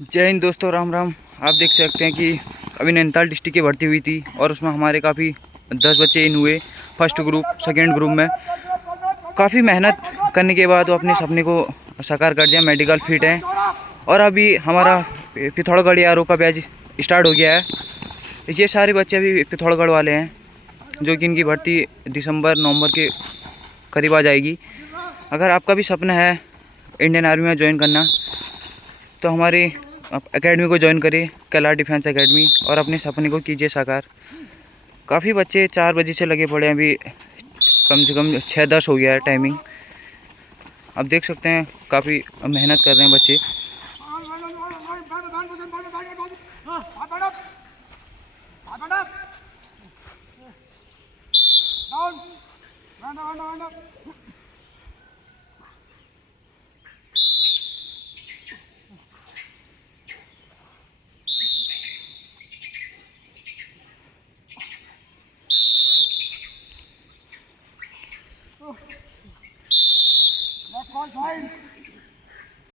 जय हिंद दोस्तों, राम राम। आप देख सकते हैं कि अभी नैनीताल डिस्ट्रिक्ट की भर्ती हुई थी और उसमें हमारे काफ़ी 10 बच्चे इन हुए। फर्स्ट ग्रुप, सेकंड ग्रुप में काफ़ी मेहनत करने के बाद वो अपने सपने को साकार कर दिया। मेडिकल फिट हैं और अभी हमारा पिथौरागढ़ यारों का बैच स्टार्ट हो गया है। ये सारे बच्चे अभी पिथौरागढ़ वाले हैं, जो कि इनकी भर्ती दिसंबर नवंबर के करीब आ जाएगी। अगर आपका भी सपना है इंडियन आर्मी में ज्वाइन करना, तो हमारी एकेडमी को ज्वाइन करिए, कैलाश डिफेंस एकेडमी, और अपने सपने को कीजिए साकार। काफ़ी बच्चे 4 बजे से लगे पड़े हैं, अभी कम से कम 6-10 हो गया है टाइमिंग। आप देख सकते हैं काफ़ी मेहनत कर रहे हैं बच्चे।